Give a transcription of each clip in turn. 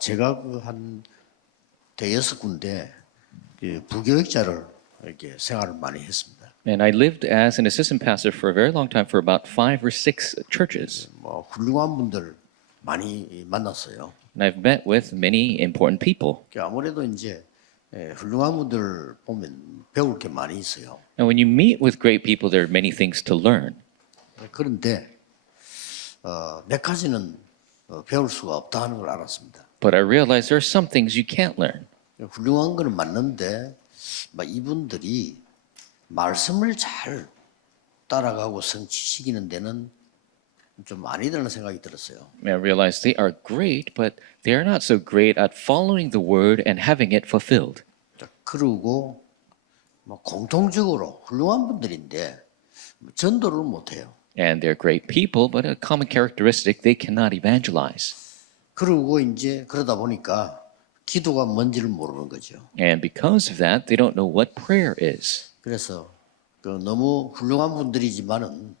제가 그 한 대여섯 군데 그 부교육자를 이렇게 생활을 많이 했습니다. And I lived as an assistant pastor for a very long time for about 5 or 6 churches. 뭐 훌륭한 분들 많이 만났어요. And I've met with many important people. 아무래도 이제 훌륭한 분들 보면 배울 게 많이 있어요. And when you meet with great people, there are many things to learn. 그런데 몇 가지는 배울 수가 없다는 걸 알았습니다. But I realized there are some things you can't learn. 훌륭한 거는 맞는데 이분들이 말씀을 잘 따라가고 성취시키는 데는 좀 아니라는 생각이 들었어요. And I realized they are great, but they are not so great at following the word and having it fulfilled. 그리고 공통적으로 훌륭한 분들인데 전도를 못해요. And they're great people, but a common characteristic, they cannot evangelize. 그리고 이제 그러다 보니까 기도가 뭔지를 모르는 거죠. And because of that, they don't know what prayer is. 그래서 너무 훌륭한 분들이지만은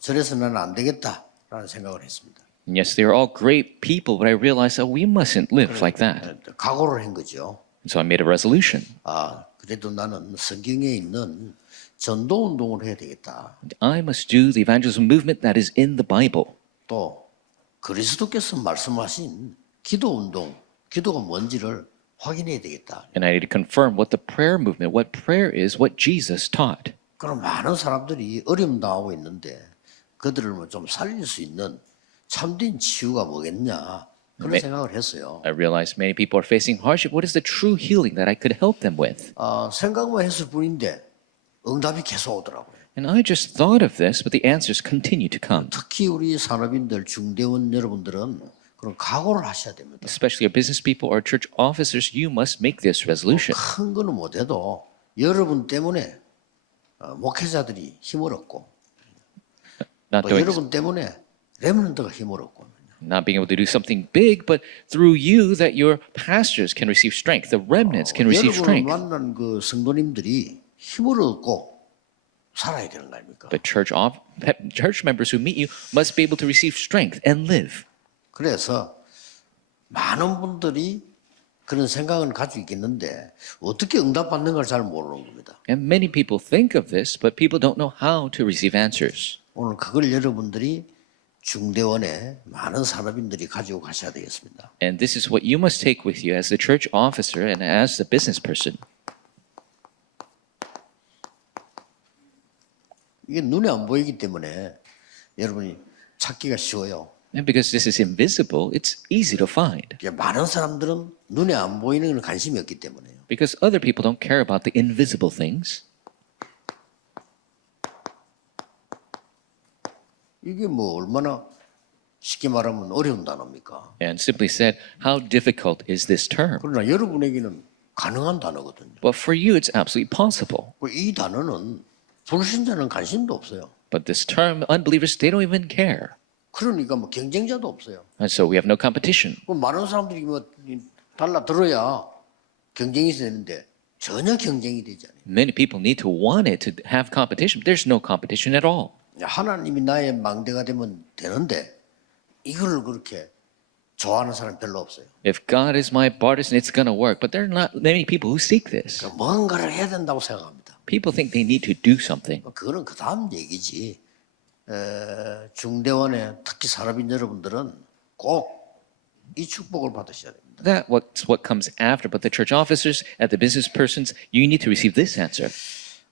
저래서는 안 되겠다라는 생각을 했습니다. And yes, they are all great people, but I realized that we mustn't live like that. 각오를 한 거죠. And so I made a resolution. 그래도 나는 성경에 있는 전도 운동을 해야 되겠다. I must do the evangelism movement that is in the Bible. 또 그리스도께서 말씀하신 기도 운동, 기도가 뭔지를 확인해야 되겠다. And I need to confirm what the prayer movement, what prayer is, what Jesus taught. 그럼 많은 사람들이 어려움 당하고 있는데 그들을 좀 살릴 수 있는 참된 치유가 뭐겠냐 그런 생각을 했어요. I realized many people are facing hardship. What is the true healing that I could help them with? 생각만 했을 뿐인데 응답이 계속 오더라고요. And I just thought of this, but the answers continue to come. 특히 우리 산업인들, 중대원 여러분들은 그런 각오를 하셔야 됩니다. Especially our business people or church officers, you must make this resolution. 큰 거는 못해도 여러분 때문에 목회자들이 힘을 얻고 Not 또 doing, 여러분 때문에 렘넌트가 힘을 얻고 not being able to do something big, but through you that your pastors can receive strength, the remnants can receive 여러분을 strength. 만난 그 성도님들이 힘을 얻고 살아야 되는 거 아닙니까? The church members who meet you must be able to receive strength and live. 그래서 많은 분들이 그런 생각은 가지고 있겠는데 어떻게 응답받는 걸 잘 모르는 겁니다. And many people think of this, but people don't know how to receive answers. 오늘 그걸 여러분들이 중대원에 많은 산업인들이 가지고 가셔야 되겠습니다. And this is what you must take with you as the church officer and as the business person. 이게 눈에 안 보이기 때문에 여러분이 찾기가 쉬워요. And because this is invisible, it's easy to find. 많은 사람들은 눈에 안 보이는 건 관심이 없기 때문에요. Because other people don't care about the invisible things. 이게 얼마나 쉽게 말하면 어려운 단어입니까? And simply said, how difficult is this term? 그러나 여러분에게는 가능한 단어거든요. But for you, it's absolutely possible. 이 단어는 불신자는 관심도 없어요. But this term, unbelievers, they don't even care. 그러니까 경쟁자도 없어요. And so we have no competition. 많은 사람들이 달라들어야 경쟁이 되는데 전혀 경쟁이 되지 않아요. Many people need to want it to have competition. There's no competition at all. 하나님이 나의 망대가 되면 되는데 이걸 그렇게 좋아하는 사람 별로 없어요. If God is my partisan, it's going to work. But there are not many people who seek this. 뭔가를 해야 된다고 생각합니다. People think they need to do something. 그거는 그 다음 얘기지. 중대원의 특히 산업인 여러분들은 꼭 이 축복을 받으셔야 됩니다. That's what comes after. But the church officers and the business persons, you need to receive this answer.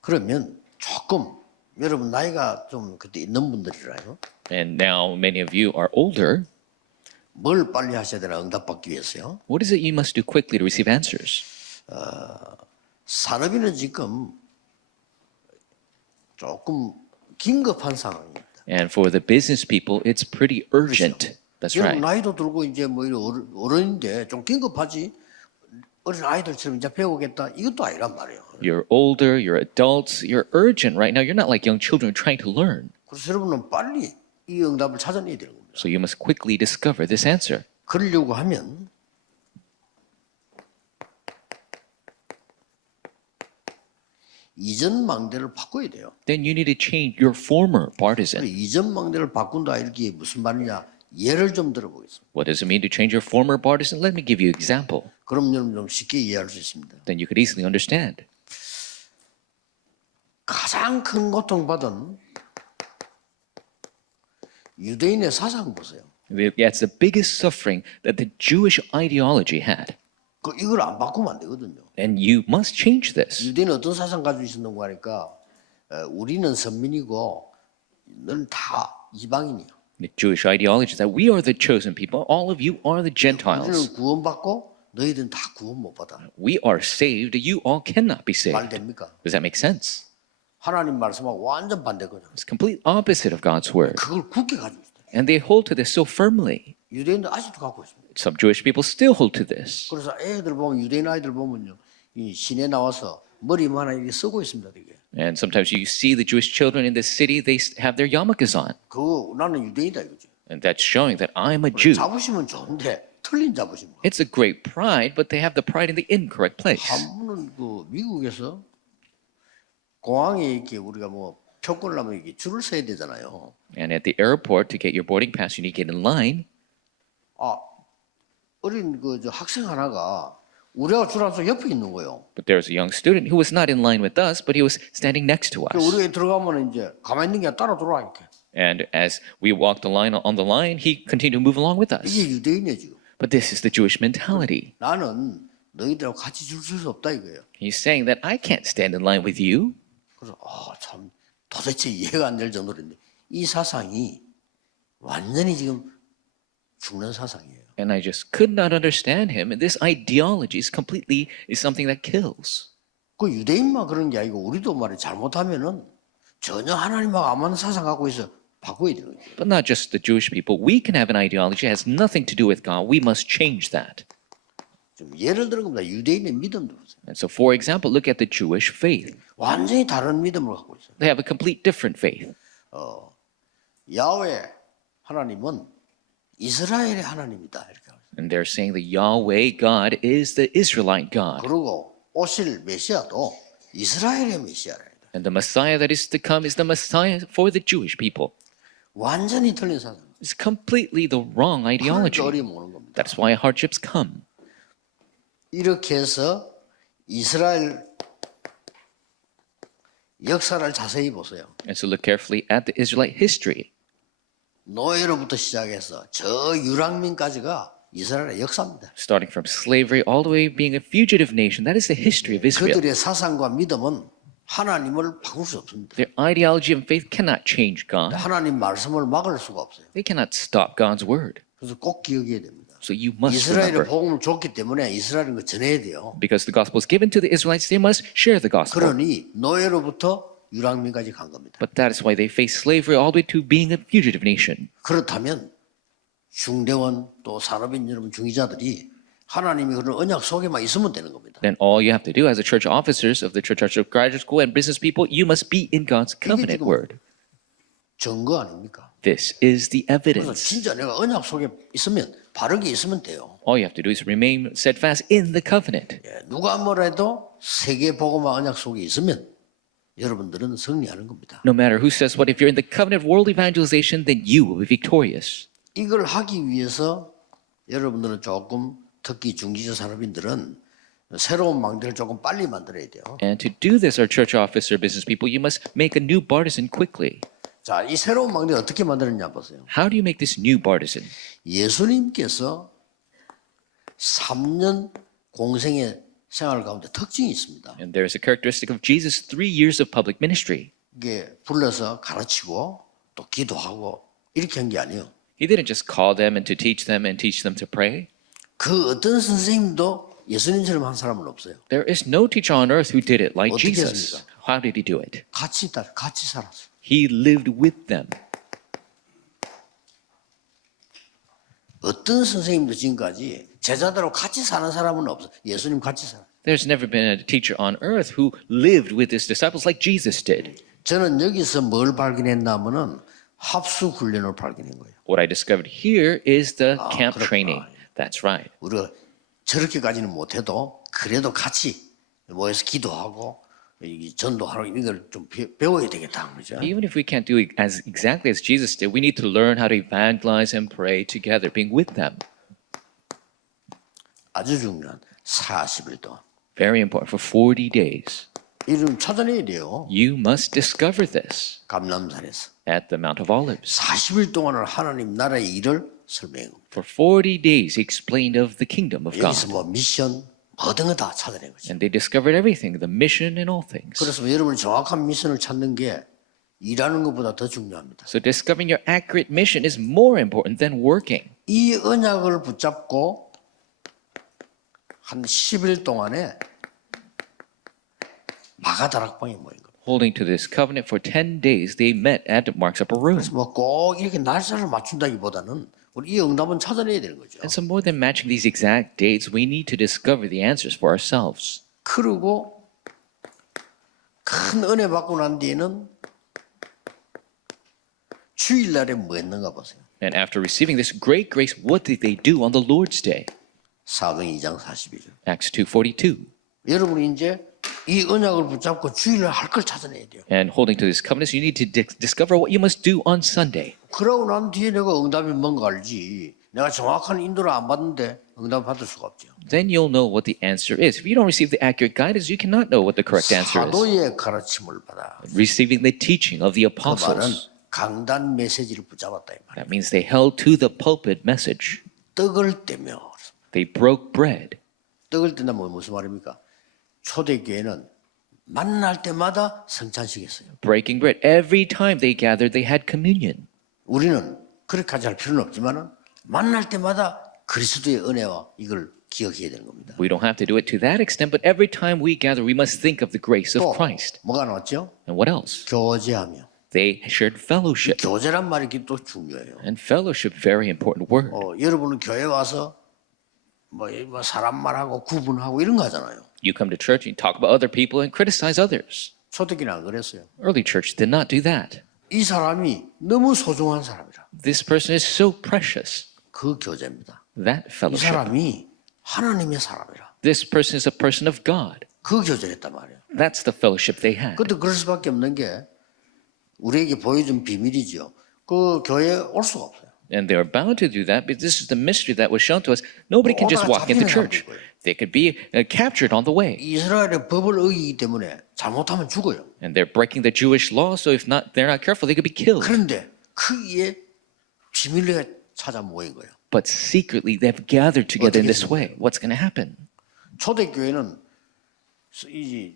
그러면 조금 여러분 나이가 좀 그때 있는 분들이라요. And now many of you are older. 뭘 빨리 하셔야 되나 응답받기 위해서요. What is it you must do quickly to receive answers? 산업인은 지금 조금 긴급한 상황입니다. And for the business people, it's pretty urgent. That's 여러분 right. 나이도 들고 이제 어른인데 좀 긴급하지. 어린 아이들처럼 이제 배우겠다. 이것도 아니란 말이에요. You're older, you're adults, you're urgent right now. You're not like young children trying to learn. 그래서 여러분은 빨리 이 응답을 찾아내야 되는 겁니다. So you must quickly discover this answer. 그러려고 하면 이전 망대를 바꿔야 돼요. Then you need to change your former partisan. 이전 망대를 바꾼다 이렇게 무슨 말이냐? 예를 좀 들어보겠습니다. What does it mean to change your former partisan? Let me give you an example. 그럼 여러분 좀 쉽게 이해할 수 있습니다. Then you could easily understand. 가장 큰 고통받은 유대인의 사상 보세요. That's the biggest suffering that the Jewish ideology had. 이걸 안 바꾸면 안 되거든요. And you must change this. 유대인은 어떤 사상 가지고 있었는가 하니까 우리는 선민이고 너는 다 이방인이야. The Jewish ideology is that we are the chosen people, all of you are the Gentiles. 우리는 구원받고 너희들은 다 구원 못 받아. We are saved, you all cannot be 말 saved. 됩니까? Does that make sense? 하나님 말씀하고 완전 반대거든. It's complete opposite of God's word. 그걸 굳게 가지고 있어요. And they hold to this so firmly. 유대인도 아직도 갖고 있습니다. Some Jewish people still hold to this. 그래서 애들 보면 유대인 아이들 보면요, 이 시내 나와서 머리만 하나 이렇게 쓰고 있습니다. 이게. And sometimes you see the Jewish children in the city, they have their yarmulkes on. 그거 나는 유대인이다 이거지. And that's showing that I'm a Jew. 자부심은 좋은데 틀린 자부심. It's a great pride, but they have the pride in the incorrect place. 한 분은 그 미국에서 공항에 이렇게 우리가 뭐 표권을 하면 이렇게 줄을 서야 되잖아요. And at the airport, to get your boarding pass, you need to get in line. 아 어린 저 학생 하나가 우리하고 줄 안서 옆에 있는 거예요. But there was a young student who was not in line with us, but he was standing next to us. 우리가 들어가면 이제 가만히 있는 게 아니라 따라 들어와 이렇게. And as we walked on the line, he continued to move along with us. 이게 유대인이에요 지금. But this is the Jewish mentality. 나는 너희들하고 같이 줄 수 없다 이거예요. He's saying that I can't stand in line with you. 그래서 참 도대체 이해가 안 될 정도인데 이 사상이 완전히 지금 죽는 사상이에요. And I just could not understand him. And this ideology is something that kills. 그 유대인만 그런 게 아니고 우리도 말이 잘못하면은 전혀 하나님하고 안 맞는 사상 갖고 있어 바꿔야 되는 거예요. But not just the Jewish people. We can have an ideology that has nothing to do with God. We must change that. 좀 예를 들은 겁니다. 유대인의 믿음도 보세요. And so, for example, look at the Jewish faith. 완전히 다른 믿음을 갖고 있어요. They have a complete different faith. 야훼 하나님은 이스라엘의 하나님이다 이렇게 하죠. And they're saying that Yahweh, God, is the Israelite God. 그리고 오실 메시아도 이스라엘의 메시아라. And the Messiah that is to come is the Messiah for the Jewish people. 완전히 틀린 사상. It's completely the wrong ideology. 그러니까 어려움이 오는 겁니다. That's why hardships come. 이렇게 해서 이스라엘 역사를 자세히 보세요. And so look carefully at the Israelite history. 노예로부터 시작해서 저 유랑민까지가 이스라엘의 역사입니다. Starting from slavery all the way being a fugitive nation. That is the history of Israel. 그들의 사상과 믿음은 하나님을 바꿀 수 없습니다. Their ideology and faith cannot change God. 하나님 말씀을 막을 수가 없어요. They cannot stop God's word. 그래서 꼭 기억해야 됩니다. So you must 이스라엘의 remember. 복음을 줬기 때문에 이스라엘은 그 전해야 돼요. Because the gospel is given to the Israelites, they must share the gospel. 그러니 노예로부터 유랑민까지 간 겁니다. But that is why they face slavery all the way to being a fugitive nation. 그렇다면 중대원 또 산업인 여러분 중위자들이 하나님이 그런 언약 속에만 있으면 되는 겁니다. Then all you have to do as a church officers of the Church of Graduate School and business people, you must be in God's covenant 지금 word. 증거 아닙니까? This is the 그래서 evidence. 진짜 내가 언약 속에 있으면 바르게 있으면 돼요. All you have to do is remain steadfast in the covenant. 누가 뭐래도 세계 복음화 언약 속에 있으면 여러분들은 승리하는 겁니다. No matter who says what, if you're in the covenant of world evangelization, then you will be victorious. 이걸 하기 위해서 여러분들은 조금 특히 중지자 산업인들은 새로운 망대를 조금 빨리 만들어야 돼요. And to do this, our church officer business people, you must make a new partisan quickly. 자, 이 새로운 망대 어떻게 만들었냐 보세요. How do you make this new partisan? 예수님께서 3년 공생의 생활 가운데 특징이 있습니다. And there is a characteristic of Jesus' 3 years of public ministry. 이게 불러서 가르치고 또 기도하고 이렇게 한 게 아니에요. He didn't just call them and to teach them to pray. 그 어떤 선생님도 예수님처럼 한 사람은 없어요. There is no teacher on earth who did it like 어떻게 Jesus. 했습니까? How did he do it? 같이 살았어요. He lived with them. 어떤 선생님도 지금까지 제자들하고 같이 사는 사람은 없어. 예수님 같이 살아. There's never been a teacher on earth who lived with his disciples like Jesus did. 저는 여기서 뭘 발견했냐면은 합수 훈련을 발견한 거예요. What I discovered here is the camp 그렇구나. training. That's right. 우리가 저렇게까지는 못해도 그래도 같이 모여서 기도하고 이 전도하는 이걸 좀 배워야 되겠다 그죠? Even if we can't do it as exactly as Jesus did, we need to learn how to evangelize and pray together, being with them. 아주 중요한 40일 동안 Very important for 40 days. 이름 찾아내야 돼요. You must discover this 감람산에서 at the Mount of Olives. 40일 동안은 하나님 나라의 일을 설명해 옵니다. For 40 days, he explained of the kingdom of 여기서 God. 뭐 미션 모든 거 다 찾아낸 거죠. And they discovered everything, the mission and all things. 그래서 여러분이 정확한 미션을 찾는 게 일하는 것보다 더 중요합니다. So discovering your accurate mission is more important than working. 이 언약을 붙잡고 한 10일 동안에 마가다락방에 모인 겁니다. Holding to this covenant for 10 days, they met at Mark's upper room. 그래서 뭐 꼭 이렇게 날짜를 맞춘다기보다는 우리 이 응답은 찾아내야 되는 거죠. And so more than matching these exact dates, we need to discover the answers for ourselves. 그리고 큰 은혜 받고 난 뒤에는 주일날에 뭐 했는가 보세요. And after receiving this great grace, what did they do on the Lord's Day? 사도행 2장 41절. Acts 2:42. 여러분이 이제 이 언약을 붙잡고 주일날 할 걸 찾아내야 돼요. And holding to this covenant, you need to discover what you must do on Sunday. 그러고 난 뒤에 내가 응답이 뭔가 알지. 내가 정확한 인도를 안 받는데 응답 받을 수가 없죠. Then you'll know what the answer is. If you don't receive the accurate guidance, you cannot know what the correct answer is. 사도의 가르침을 받아. Receiving the teaching of the 그 말은 apostles. 강단 메시지를 붙잡았다 이 말이에요. That means they held to the pulpit message. 떡을 떼며 They broke bread. 떡을 뗀다 뭐 무슨 말입니까? 초대교회는 만날 때마다 성찬식 했어요. Breaking bread. Every time they gathered, they had communion. 우리는 그렇게까지 할 필요는 없지만은 만날 때마다 그리스도의 은혜와 이걸 기억해야 되는 겁니다. We don't have to do it to that extent, but every time we gather, we must think of the grace of 또 Christ. 뭐가 나왔죠? And what else? 교제하며. They shared fellowship. 교제란 말이 또 중요해요. And fellowship, very important word. 여러분은 교회 와서 뭐 사람 말하고 구분하고 이런 거 하잖아요. You come to church and you talk about other people and criticize others. 초대기는 안 그랬어요. Early church did not do that. 이 사람이 너무 소중한 사람이라. This person is so precious. 그 교제입니다. That 이 fellowship. 사람이 하나님의 사람이라. This person is a person of God. 그 교제를 했단 말이에요. That's the fellowship they had. 그것도 그럴 수밖에 없는 게 우리에게 보여준 비밀이죠. 그 교회에 올 수가 없어요. And they are bound to do that, but this is the mystery that was shown to us. Nobody can just walk into church. They could be captured on the way. 이스라엘의 법을 어기기 때문에 잘못하면 죽어요. And they're breaking the Jewish law, so if not, they're not careful, they could be killed. 그런데 그 위에 비밀리에 찾아 모인 거예요. But secretly, they've gathered together in this way. What's going to happen? 초대교회는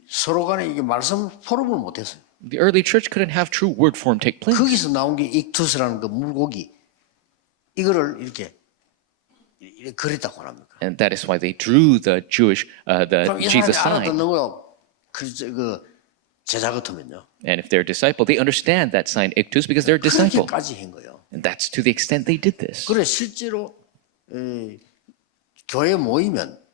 서로 간에 이게 말씀 포럼을 못했어요. The early church couldn't have true word form take place. 거기서 나온 게 익투스라는 그 물고기 이거를 이렇게 그렸다고 합니까? And that is why they drew the Jewish, the 그럼 이 사람이 Jesus sign. 알아듣는 거요. 그 제자 같으면요. And if they're a disciple, they understand that sign ictus because they're a disciple. 그렇게까지 한 거예요. And that's to the extent they did this. 그래 실제로 교회 모이면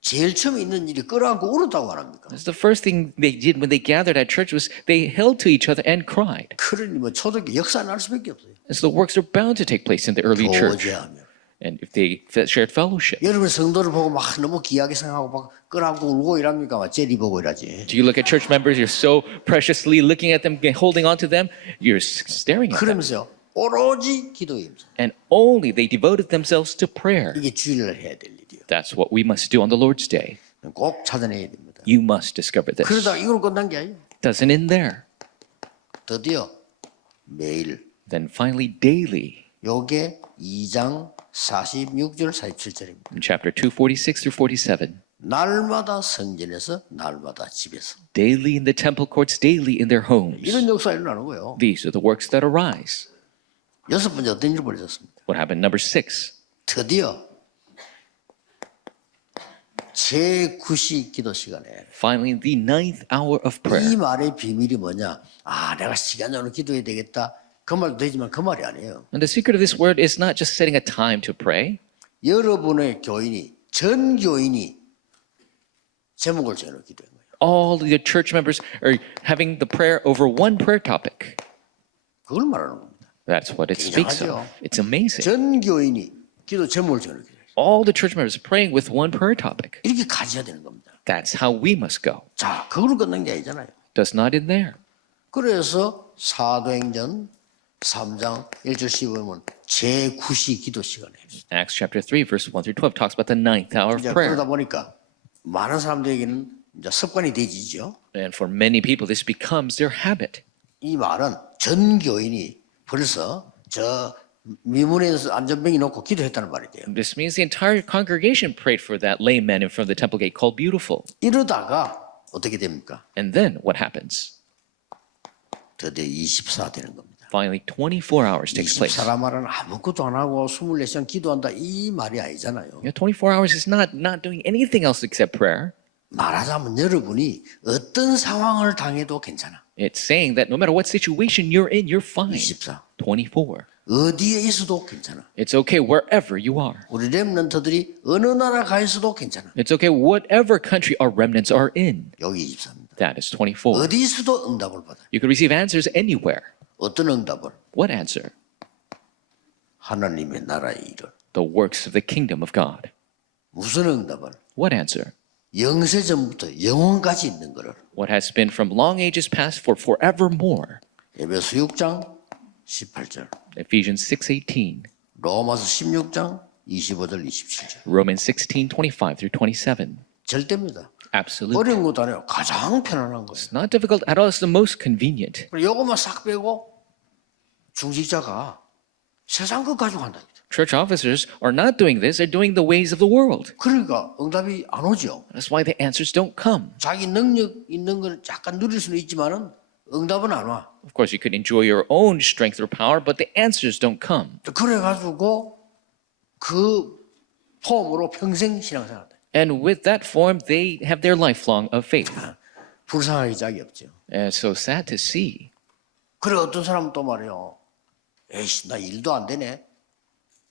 제일 처음에 있는 일이 끌어안고 울었다고 안 합니까? That's the first thing they did when they gathered at church was they held to each other and cried. 그러니 뭐 초대교 역사 날 수밖에 없어요. And so the works are bound to take place in the early church. 교제하며. And if they shared fellowship. 여러분 성도를 보고 막 너무 귀하게 생각하고 막 끌어안고 울고 이랍니까? 막 젤리 보고 이러지. Do you look at church members, you're so preciously looking at them, holding on to them, you're staring at them. 그러면서요. 오로지 기도에 임재. And only they devoted themselves to prayer. 이게 주일날 해야 될 일이에요. That's what we must do on the Lord's Day. 꼭 찾아내야 됩니다. You must discover this. 그러다 이걸 끝난 게 아니에요. Doesn't end there. 드디어 매일 Then finally, daily, 요게 2장 46절 47절입니다. in chapter 246 through 47. 날마다 성전에서 날마다 집에서 Daily in the temple courts, daily in their homes. 이런 역사 일어나는 거예요. These are the works that arise. 여섯 번째 어떤 일이 벌어졌습니까? What happened? Number 6. 드디어 제9시 기도 시간에 Finally, the 9th hour of 이 prayer. 말의 비밀이 뭐냐? 아, 내가 시간적으로 기도해야 되겠다. 그 말도 되지만 그 말이 아니에요. And the secret of this word is not just setting a time to pray. 여러분의 교인이 전 교인이 제목을 정해놓고 기도한 거예요. All the church members are having the prayer over one prayer topic. 그걸 말하는 겁니다. That's what it speaks of. It's amazing. 전 교인이 기도 제목을 정해놓고 기도해요. All the church members are praying with one prayer topic. 이렇게 가져야 되는 겁니다. That's how we must go. 자, 그걸로 끝난 게 아니잖아요. Does not end there. 그래서 사도행전 3장 1절 15면 제9시 기도 시간이에요. Acts chapter 3, verse 1 through 12 talks about the ninth hour of 이제 prayer. 그러다 보니까 많은 사람들에게는 이제 습관이 되지죠. And for many people, this becomes their habit. 이 말은 전 교인이 벌써 저 미문에서 안전병이 놓고 기도했다는 말이 돼요. This means the entire congregation prayed for that lame man in front of the temple gate called Beautiful. 이러다가 어떻게 됩니까? And then what happens? 드디어 24 되는 겁니다. Finally, 24 hours takes place. 24라 말은 아무것도 안 하고 24시간 기도한다 이 말이 아니잖아요. 24 hours is not doing anything else except prayer. 말하자면 여러분이 어떤 상황을 당해도 괜찮아. It's saying that no matter what situation you're in, you're fine. 24. 24. 어디에 있어도 괜찮아. It's okay wherever you are. 우리 렘넌트들이 어느 나라 가 있어도 괜찮아. It's okay whatever country our remnants are in. 여기 24입니다. That is 24. 어디 있어도 응답을 받아. You can receive answers anywhere. 어떤 응답을? What answer? 하나님의 나라의 일을. The works of the kingdom of God. 무슨 응답을? What answer? 영세전부터 영원까지 있는 거를. What has been from long ages past for forevermore. 에베소 6장 18절. Ephesians 6:18. 로마서 16장 25절 27절. Romans 16:25 through 27. 절대입니다. Absolutely. 어려운 것도 아니고 가장 편안한 거예요. It's not difficult at all. It's the most convenient. 그리고 요것만 싹 빼고 중직자가 세상 것 가지고 한다. Church officers are not doing this. They're doing the ways of the world. 그러니까 응답이 안 오죠. That's why the answers don't come. 자기 능력 있는 걸 약간 누릴 수는 있지만은 응답은 안 와. Of course, you could enjoy your own strength or power, but the answers don't come. 그래가지고 그 폼으로 평생 신앙생활한다. And with that form, they have their lifelong of faith. 불쌍하기 짝이 없죠. And it's so sad to see. 그래 어떤 사람은 또 말해요. 에이씨 나 일도 안 되네.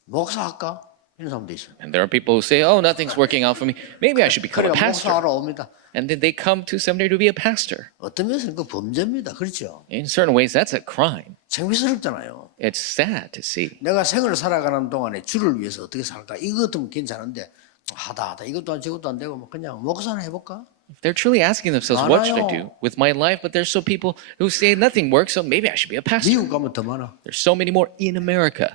목사 할까? 이런 사람도 있어요. And there are people who say, oh, nothing's working out for me. Maybe I should become 그래 a pastor. 목사하러 옵니다. And then they come to seminary to be a pastor. 어떤 면에서는 그 범죄입니다. 그렇죠? In certain ways, that's a crime. 창피스럽잖아요. It's sad to see. 내가 생을 살아가는 동안에 주를 위해서 어떻게 살까? 이거 같으면 괜찮은데 하다 이것도 안 저것도 안 되고 뭐 그냥 목사나 해볼까? They're truly asking themselves, what should I do with my life? But there's so people who say nothing works, so maybe I should be a pastor. 미국 가면 더 많아. There's so many more in America.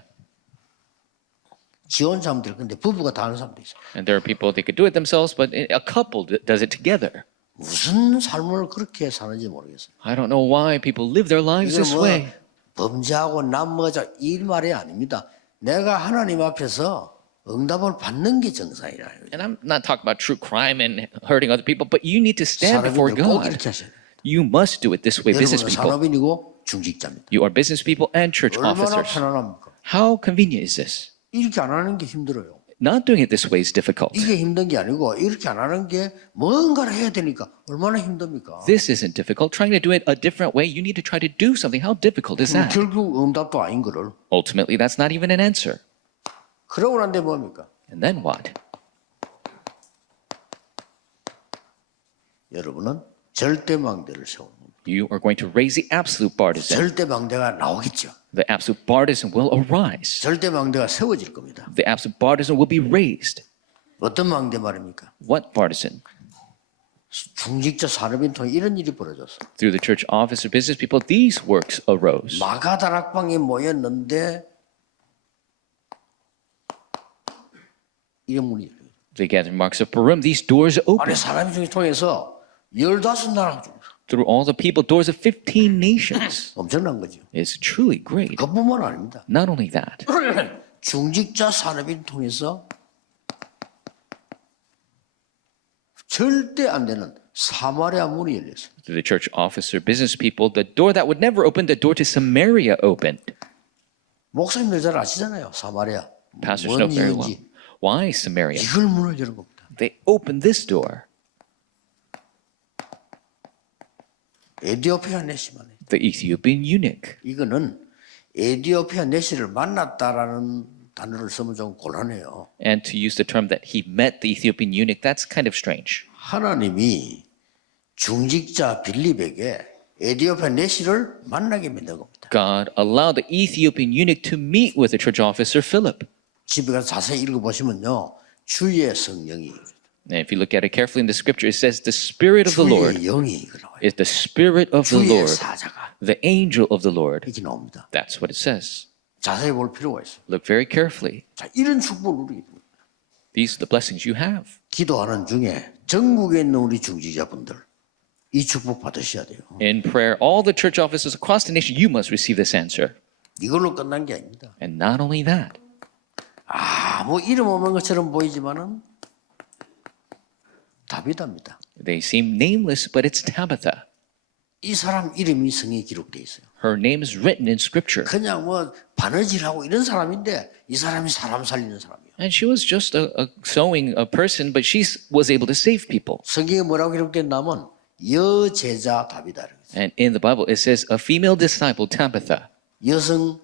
지원자분들 근데 부부가 다 하는 사람도 있어. And there are people, they could do it themselves, but a couple does it together. 무슨 삶을 그렇게 사는지 모르겠어요. I don't know why people live their lives 이게 this 뭐 way. 범죄하고 남모자 이 말이 아닙니다. 내가 하나님 앞에서 응답을 받는 게 정상이라요. And I'm not talking about true crime and hurting other people, but you need to stand before 사람들 꼭 God. 이렇게 하셔야 돼요. You must do it this way, business 여러분은 people. 산업인이고 중직자입니다. You are business people and church 얼마나 officers. 편안합니까? How convenient is this? 이렇게 안 하는 게 힘들어요. Not doing it this way is difficult. 이게 힘든 게 아니고 이렇게 안 하는 게 뭔가를 해야 되니까 얼마나 힘듭니까? This isn't difficult. Trying to do it a different way, you need to try to do something. How difficult is that? 결국 응답도 아닌 거를. Ultimately, that's not even an answer. 그러고 난데 뭡니까? And then what? 여러분은 절대망대를 세우는 겁니다. You are going to raise the absolute partisan. 절대망대가 나오겠죠. The absolute partisan will arise. 절대망대가 세워질 겁니다. The absolute partisan will be raised. 어떤 망대 말입니까? What partisan? 중직자 산업인 통해 이런 일이 벌어졌어. Through the church office or business people, these works arose. 마가다락방에 모였는데 이런 문이 열려요. They gathered marks of Purim. These doors 아니 opened. 사람 중에 통해서 15나라 중 Through all the people, doors of 15 nations. 엄청난 거죠. It's truly great. 그뿐만 아닙니다. Not only that, 중직자 산업인 통해서 절대 안 되는 사마리아 문이 열렸어요. through the church office or business people, the door that would never open, the door to Samaria opened. 목사님들 잘 아시잖아요. 사마리아 Pastors know 뭔 very well. 이유인지 Why Samaria? 이걸 문을 여는 겁니다. They opened this door. 에디오피아 내시만 해. The Ethiopian eunuch. 이거는 에디오피아 내시를 만났다라는 단어를 쓰면 좀 곤란해요. And to use the term that he met the Ethiopian eunuch, that's kind of strange. 하나님이 중직자 빌립에게 에디오피아 내시를 만나게 만든 겁니다. God allowed the Ethiopian eunuch to meet with the church officer Philip. 집에 가서 자세히 읽어보시면요. 주의 성령이 And if you look at it carefully in the scripture, it says the Spirit of the Lord 주의 영이 이거 나와요. is the Spirit of the 주의 Lord, 사자가 the angel of the Lord. 이렇게 나옵니다. That's what it says. 자세히 볼 필요가 있어요. Look very carefully. 자, 이런 축복을 누리게 됩니다. These are the blessings you have. 기도하는 중에 전국에 있는 우리 중지자분들 이 축복 받으셔야 돼요. In prayer, all the church offices across the nation, you must receive this answer. 이걸로 끝난 게 아닙니다. And not only that, 뭐 이름 없는 것처럼 보이지만은 다비다입니다. they seem nameless, but it's Tabitha. 이 사람 이름이 성경에 기록돼 있어요. Her name is written in scripture. 그냥 뭐 바느질하고 이런 사람인데 이 사람이 사람 살리는 사람이에요. And she was just a sewing a person, but she was able to save people. 성경에 뭐라고 기록됐냐면 여제자 다비다. And in the Bible, it says a female disciple, Tabitha. 여성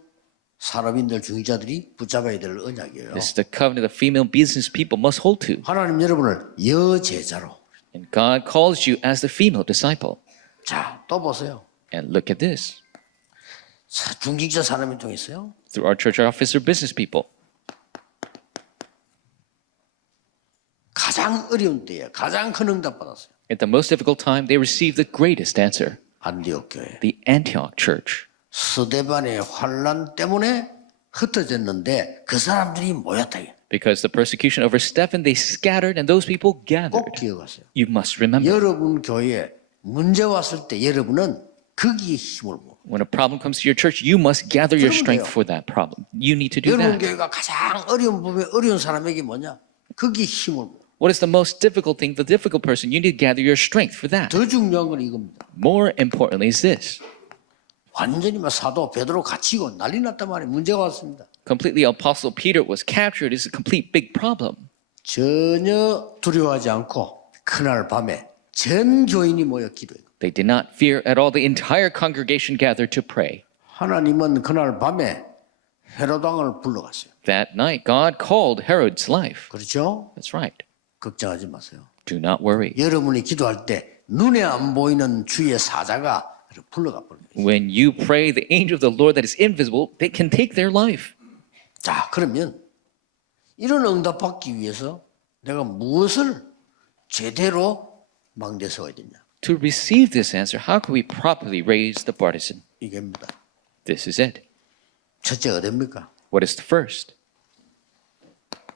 산업인들 중위자들이 붙잡아야 될 언약이에요. This is the covenant the female business people must hold to. 하나님 여러분을 여제자로. And God calls you as the female disciple. 자, 또 보세요. And look at this. 중직자 산업인 중 있어요. Through our church officer business people. 가장 어려운 때에 가장 큰 응답 받았어요. At the most difficult time, they received the greatest answer. 안디옥 교회. The Antioch church. 스데반의 환란 때문에 흩어졌는데 그 사람들이 모였다. Because the persecution over Stephen, they scattered and those people 꼭 gathered. 기억하세요. You must remember. 여러분 교회에 문제 왔을 때 여러분은 거기에 힘을 모아. When a problem comes to your church, you must gather your 그러면 strength 돼요. for that problem. You need to do 여러분 that. 교회가 가장 어려운 부분에 어려운 사람에게 뭐냐? 거기에 힘을 모아. What is the most difficult thing? The difficult person, you need to gather your strength for that. 더 중요한 건 이겁니다. More importantly is this. 완전히 막 사도 베드로 갇히고 난리 났단 말이에요. 문제가 왔습니다. Completely, Apostle Peter was captured. It's a complete big problem. 전혀 두려워하지 않고 그날 밤에 전 교인이 모여 기도해요. They did not fear at all. The entire congregation gathered to pray. 하나님은 그날 밤에 헤롯 왕을 불러갔어요. That night, God called Herod's life. 그렇죠? That's right. 걱정하지 마세요. Do not worry. 여러분이 기도할 때 눈에 안 보이는 주의 사자가 불러가 버려요. When you pray, the angel of the Lord that is invisible, they can take their life. 자, 그러면 이런 응답 받기 위해서 내가 무엇을 제대로 망대 세워야 되냐? To receive this answer, how can we properly raise the partisan? 이게입니다. This is it. 첫째가 됩니까? What is the first?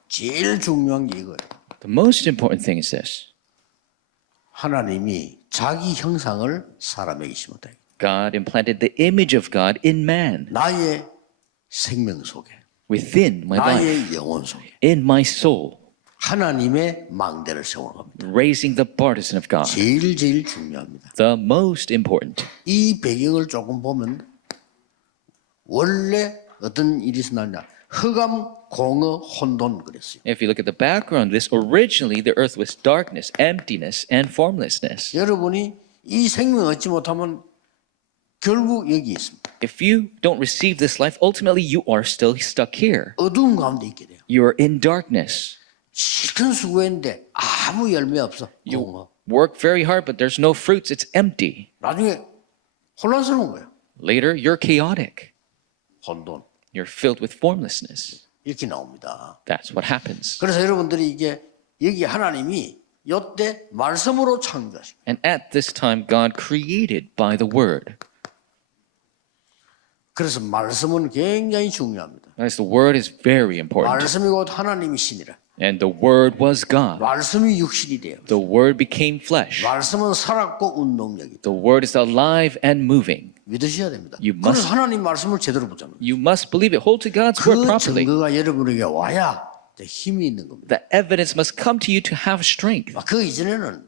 제일 중요한 게 이거예요. The most important thing is this. 하나님이 자기 형상을 사람에게 심었다. God implanted the image of God in man, 나의 생명 속에, within my life, 나의 영혼 속에 in my soul, 하나님의 망대를 세우는 겁니다. raising the partisan of God. 제일 중요합니다. The most important. 이 배경을 조금 보면 원래 어떤 일이 있었느냐? 흑암, 공허, 혼돈 그랬어요. If you look at the background, this originally the earth was darkness, emptiness, and formlessness. 여러분이 이 생명 얻지 못하면 결국 여기 있습니다. If you don't receive this life, ultimately you are still stuck here. 어두운 가운데 있게 돼요. You are in darkness. 실컷 수고했는데 아무 열매 없어. 공허. Work very hard, but there's no fruits. It's empty. 나중에 혼란스러운 거예요. Later, you're chaotic. 혼돈. You're filled with formlessness. 이렇게 나옵니다. That's what happens. 그래서 여러분들이 이게 여기 하나님이 이때 말씀으로 창조하시고 And at this time, God created by the word. 그래서 말씀은 굉장히 중요합니다. As the word is very important. 말씀이 곧 하나님이시니라. And the word was God. 말씀이 육신이 돼요. The word became flesh. 말씀은 살았고 운동력이다. The word is alive and moving. 믿으셔야 됩니다. You 그래서 must- 하나님 말씀을 제대로 붙잡는 거예요. You must believe it. Hold to God's word 그 properly. 증거가 여러분에게 와야 이제 힘이 있는 겁니다. The evidence must come to you to have strength. 그 이전에는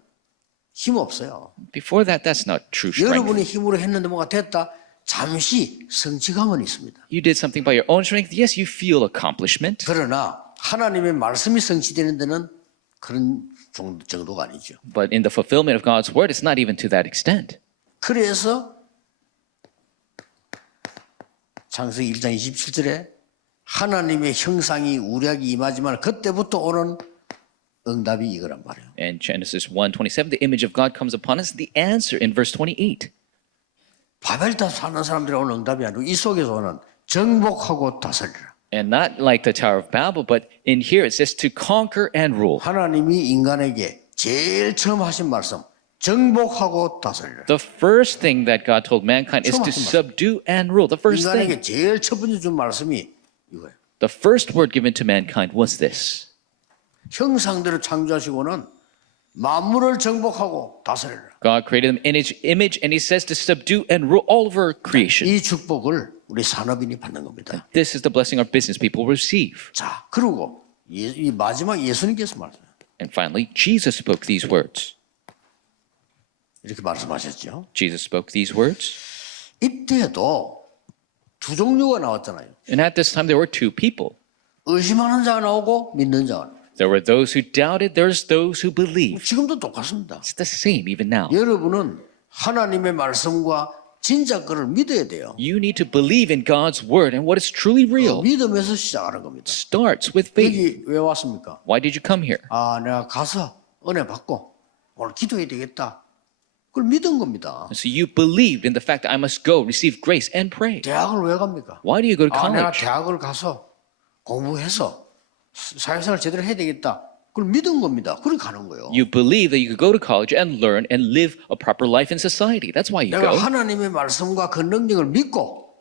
힘 없어요. Before that, that's not true strength. 여러분이 힘으로 했는데 뭐가 됐다. 잠시 성취감은 있습니다. You did something by your own strength. Yes, you feel accomplishment. 그러나 하나님의 말씀이 성취되는 데는 그런 정도가 아니죠. But in the fulfillment of God's word, it's not even to that extent. 그래서 창세기 1장 27절에 하나님의 형상이 우리에게 임하지만 그때부터 오는 응답이 이거란 말이에요. And Genesis 1:27, the image of God comes upon us. The answer in verse 28. 바벨탑 사는 사람들이 오는 응답이 아니고 이 속에서 오는 정복하고 다스리라. And not like the Tower of Babel, but in here it says to conquer and rule. 하나님이 인간에게 제일 처음 하신 말씀, 정복하고 다스리라. The first thing that God told mankind is 처음 to 하신 말씀. subdue and rule. The first thing. 인간에게 제일 첫 번째 준 말씀이 이거예요. The first word given to mankind was this. 형상대로 창조하시고는 만물을 정복하고 다스리라. God created them in his image, and he says to subdue and rule all over creation. 이 축복을 우리 산업인이 받는 겁니다. This is the blessing our business people receive. 자, 그리고 이 마지막 예수님께서 말씀해요. And finally, Jesus spoke these words. 이렇게 말씀하셨죠. Jesus spoke these words. 이때도 두 종류가 나왔잖아요. And at this time, there were two people. 의심하는 자가 나오고 믿는 자가 나오고. There were those who doubted, there's those who believed. 지금도 똑같습니다. It's the same even now. 여러분은 하나님의 말씀과 진짜 거를 믿어야 돼요. You need to believe in God's word and what is truly real. 믿음에서 시작하는 겁니다. Starts with faith. 여기 왜 왔습니까? Why did you come here? 아, 내가 가서 은혜 받고 오늘 기도해야 되겠다. 그걸 믿은 겁니다. So you believed in the fact that I must go, receive grace, and pray. 대학을 왜 갑니까? Why do you go to 아, 내가 college? 대학을 가서 공부해서 사회생활 제대로 해야 되겠다. 그걸 믿은 겁니다. 그래 가는 거예요. You believe that you could go to college and learn and live a proper life in society. That's why you 내가 go. 하나님의 말씀과 그 능력을 믿고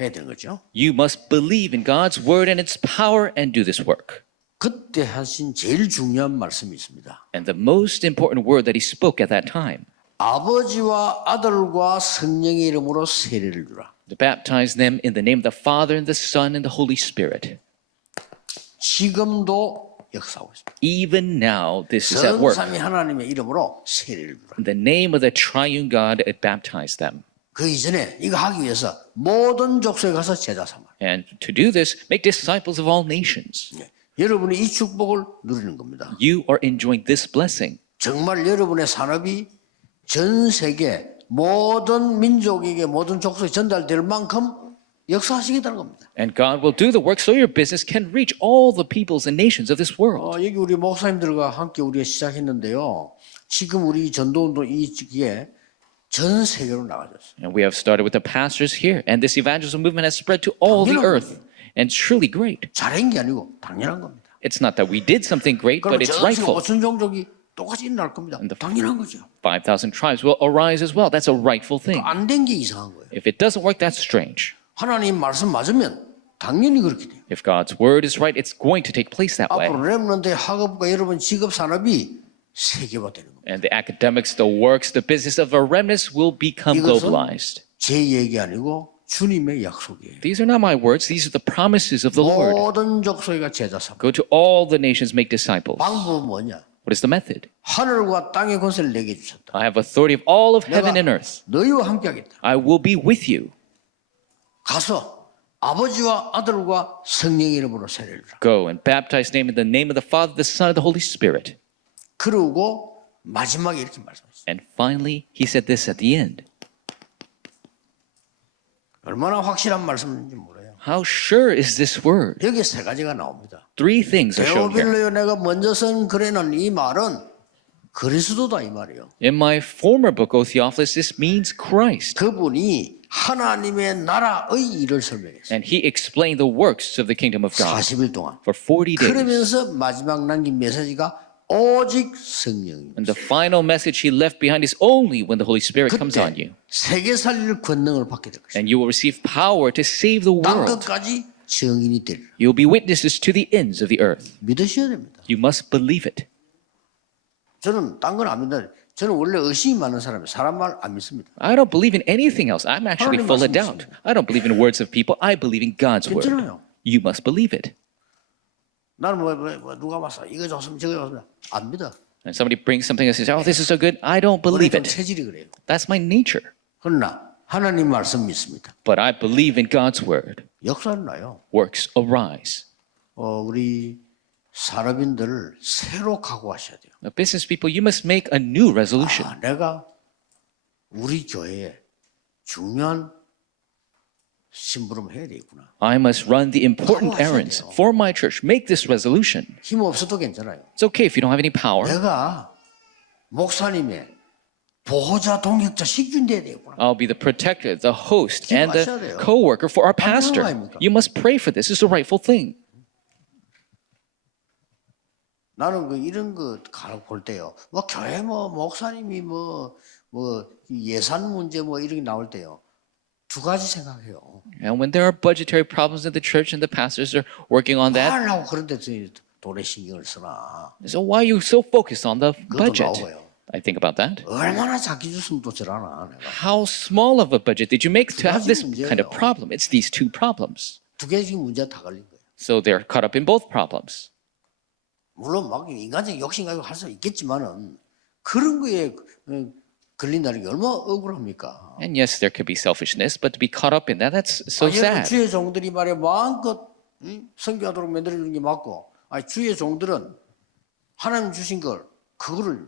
해야 되는 거죠. You must believe in God's word and its power and do this work. 그때 하신 제일 중요한 말씀이 있습니다. And the most important word that he spoke at that time, 아버지와 아들과 성령의 이름으로 세례를 주라. to baptize them in the name of the Father and the Son and the Holy Spirit. 지금도 역사하고 있습니다. Even now, this is at work. 성삼위 하나님의 이름으로 세례를 주라. In the name of the triune God, it baptized them. 그 이전에 이거 하기 위해서 모든 족속에 가서 제자 삼아. And to do this, make disciples of all nations. 여러분이 이 축복을 누리는 겁니다. You are enjoying this blessing. 정말 여러분의 산업이 전 세계 모든 민족에게 모든 족속에 전달될 만큼 역사하시겠다는 겁니다. And God will do the work so your business can reach all the peoples and nations of this world. 여기 우리 목사님들과 함께 우리가 시작했는데요. 지금 우리 전도운동 이기에 전 세계로 나가졌어요. And we have started with the pastors here, and this evangelism movement has spread to all the earth. And it's truly great. 잘한 게 아니고 당연한 겁니다. It's not that we did something great, 그럼 but it's 전 세계 rightful. 5천 종족이 똑같이 일어날 겁니다. 당연한 거죠. 5,000 tribes will arise as well. That's a rightful thing. 안 된 게 이상한 거예요. If it doesn't work, that's strange. 하나님 말씀 맞으면 당연히 그렇게 돼요. If God's word is right, it's going to take place that way. 앞으로 렘넌트의 학업과 여러분 직업 산업이 세계화되는 겁니다. And the academics, the works, the business of our remnants will become 이것은 globalized. 제 얘기 아니고 주님의 약속이에요. These are not my words. These are the promises of the Lord. 모든 족속에가 제자 삼아. Go to all the nations, make disciples. 방법은 뭐냐? What is the method? 하늘과 땅의 권세를 내게 주셨다. I have authority of all of 내가 heaven and earth. 너희와 함께하겠다. I will be with you. 가서 아버지와 아들과 성령의 이름으로 세례를 주라. Go and baptize name in the name of the Father, the Son, and the Holy Spirit. 그러고 마지막에 이렇게 말씀하셨어요. And finally, he said this at the end. 얼마나 확실한 말씀인지 몰라요. How sure is this word? 여기 세 가지가 나옵니다. Three things are shown here. 데오빌로요 내가 먼저 쓴 글에는 이 말은 그리스도다 이 말이에요. In my former book, O Theophilus, this means Christ. 그분이 하나님의 나라의 일을 설명했어요. And he explained the works of the kingdom of God 40일 동안. for 40 days. 그러면서 마지막 남긴 메시지가 오직 성령입니다. And the final message he left behind is only when the Holy Spirit comes on 그때 you. 세계 살릴 권능을 받게 될 것입니다. And you will receive power to save the 땅 world. 끝까지 증인이 되리라. You will be witnesses to the ends of the earth. 믿으셔야 됩니다. You must believe it. 저는 딴 건 안 믿는다. 저는 원래 의심이 많은 사람이에요. 사람 말 안 믿습니다. I don't believe in anything else. I'm actually 하나님 full of 말씀 doubt. I don't believe in words of people. I believe in God's word. 괜찮아요. You must believe it. 나는 누가 봤어? 이거 좋습니다. 저거 좋습니다. 안 믿어. And somebody brings something and says, oh, this is so good. I don't 원래 believe 좀 it. 체질이 그래요. That's my nature. 그러나 하나님 말씀 믿습니다. But I believe in God's word. 역사는 나요. Works arise. 우리 산업인들을 새로 각오하셔야 돼요. Now, business people, you must make a new resolution. 내가 우리 교회에 중요한 심부름 해야 되겠구나. I must run the important errands for my church. Make this resolution. 힘 없어도 괜찮아요. It's okay if you don't have any power. 내가 목사님의 보호자, 동역자, 식준 돼야 되겠구나. I'll be the protector, the host, and the 기도하셔야 돼요. co-worker for our 당연한 거 pastor. 아닙니까? You must pray for this. It's the rightful thing. 나는 이런 거 볼 때요. 교회 목사님이 예산 문제 이런 게 나올 때요. 두 가지 생각해요. And when there are budgetary problems in the church and the pastors are working on that, 하려고 그런 데 돈에 신경을 쓰나. so why are you so focused on the 그것도 budget? 나오고요. I think about that. 얼마나 작게 줬으면 또 저러나. 내가. How small of a budget did you make to have this 문제예요. kind of problem? It's these two problems. 두 개 지금 문제 다 걸린 거예요. So they're caught up in both problems. 물론 인간적인 욕심 가지고 할 수 있겠지만은 그런 거에 걸린다는 게 얼마나 억울합니까? And yes, there could be selfishness, but to be caught up in that, that's so 여러분 sad. 주의 종들이 말해 마음껏 성교하도록 만들어주는 게 맞고, 주의 종들은 하나님 주신 그거를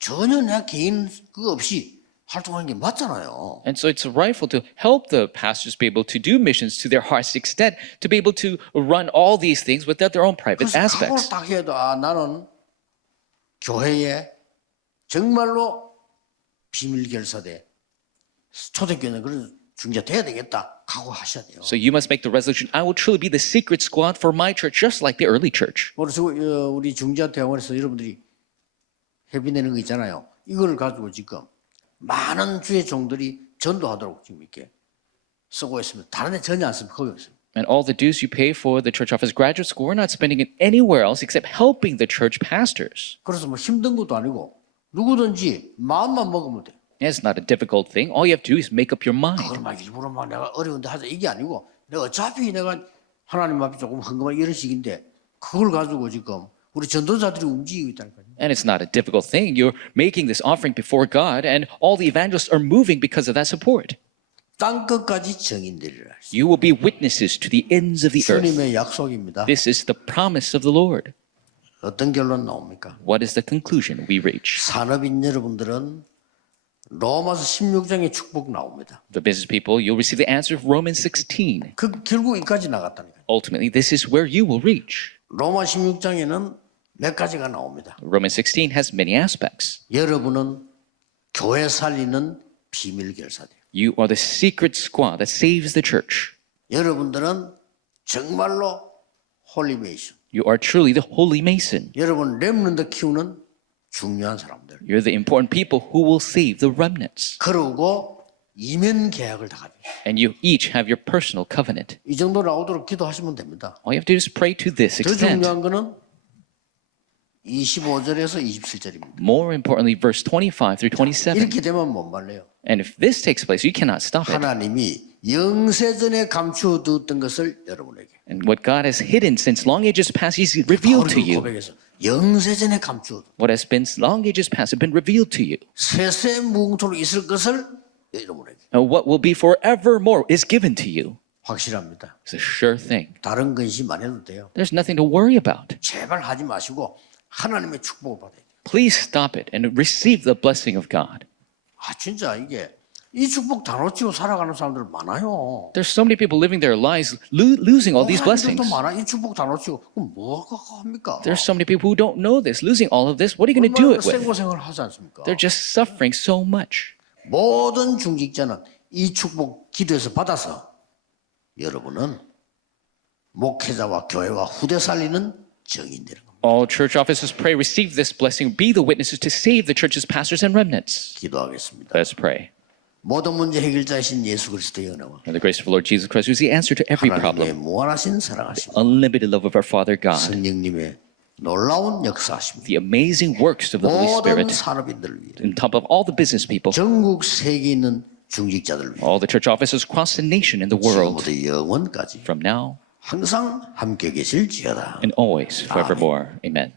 전혀 내 개인 그거 없이 활동하는 게 맞잖아요. And so it's rightful to help the pastors be able to do missions to their heart's extent, to be able to run all these things without their own private 그래서 각오를 aspects. 딱 해도 나는 교회에 정말로 비밀 결사대 초대교회는 그런 중재 돼야 되겠다 각오하셔야 돼요. So you must make the resolution, I will truly be the secret squad for my church, just like the early church. 그래서 우리 중재대학원에서 여러분들이 협의내는 거 있잖아요. 이거를 가지고 지금 많은 주의 종들이 전도하도록 지금 이렇게 쓰고 있습니다. 다른 데 전혀 안 씁니다. 거기 없습니다. And all the dues you pay for the church office graduate school, we're not spending it anywhere else except helping the church pastors. 그래서 힘든 것도 아니고 누구든지 마음만 먹으면 돼. It's not a difficult thing. All you have to do is make up your mind. 그걸 일부러 내가 어려운데 하자 이게 아니고 내가 어차피 내가 하나님 앞에 조금 헌금한 이런 식인데 그걸 가지고 지금 우리 전도자들이 움직이고 있다니까요. And it's not a difficult thing. You're making this offering before God, and all the evangelists are moving because of that support. 땅 끝까지 증인되리라. You will be witnesses to the ends of the earth. 주님의 약속입니다. This is the promise of the Lord. 어떤 결론 나옵니까? What is the conclusion we reach? 산업인 여러분들은 로마서 16장의 축복 나옵니다. The business people, you'll receive the answer of Romans 16. 결국 이까지 나갔다니까요. Ultimately, this is where you will reach. 로마 16장에는 몇 가지가 나옵니다. Romans 16 has many aspects. 여러분은 교회 살리는 비밀 결사대. You are the secret squad that saves the church. 여러분들은 정말로 홀리메이션. You are truly the holy mason. 여러분 렘넌트 키우는 중요한 사람들. You're the important people who will save the remnants. 그러고 이면 계약을 다 가지고 And you each have your personal covenant. 이 정도 나오도록 기도하시면 됩니다. All you have to do is pray to this 더 extent. 중요한 거는 25절에서 27절입니다. More importantly, verse 25 through 27. 이렇게 되면 못 말려요. And if this takes place, you cannot stop it. 하나님이 영세전에 감추어두었던 것을 여러분에게 And what God has hidden since long ages past, He's revealed to 바울이 you. 고백해서 영세전에 감추어둔 What has been long ages past have been revealed to you. 세세 무궁토록 있을 것을 여러분에게 And what will be forevermore is given to you. 확실합니다. It's a sure thing. 다른 근심 안 해도 돼요. There's nothing to worry about. 제발 하지 마시고 하나님의 축복을 받아야 돼요. Please stop it and receive the blessing of God. 진짜 이게 이 축복 다 놓치고 살아가는 사람들 많아요. There's so many people living their lives losing all these blessings. 목사님들도 많아. 이 축복 다 놓치고 그럼 뭐가 합니까? There's so many people who don't know this, losing all of this. What are you going to do 얼마나 it with? 생고생을 하지 않습니까? They're just suffering so much. 모든 중직자는 이 축복 기도에서 받아서 여러분은 목회자와 교회와 후대 살리는 정인 되는 겁니다. All church officers pray, receive this blessing, be the witnesses to save the church's pastors and remnants. 기도하겠습니다. Let's pray. 모든 문제 해결자이신 예수 그리스도의 은혜와 And the grace of the Lord Jesus Christ, who is the answer to every 하나님의 problem, 무한하신 사랑하심 unlimited love of our Father God, 성령님의 놀라운 역사하심 the amazing works of the Holy 모든 Spirit, 산업인들을 위해 on top of all the business people, 전국 세계에 있는 중직자들을 위해 all the church officers across the nation and the world, 지금부터 영원까지 from now 항상 함께 계실지어다. and always, forevermore. Amen.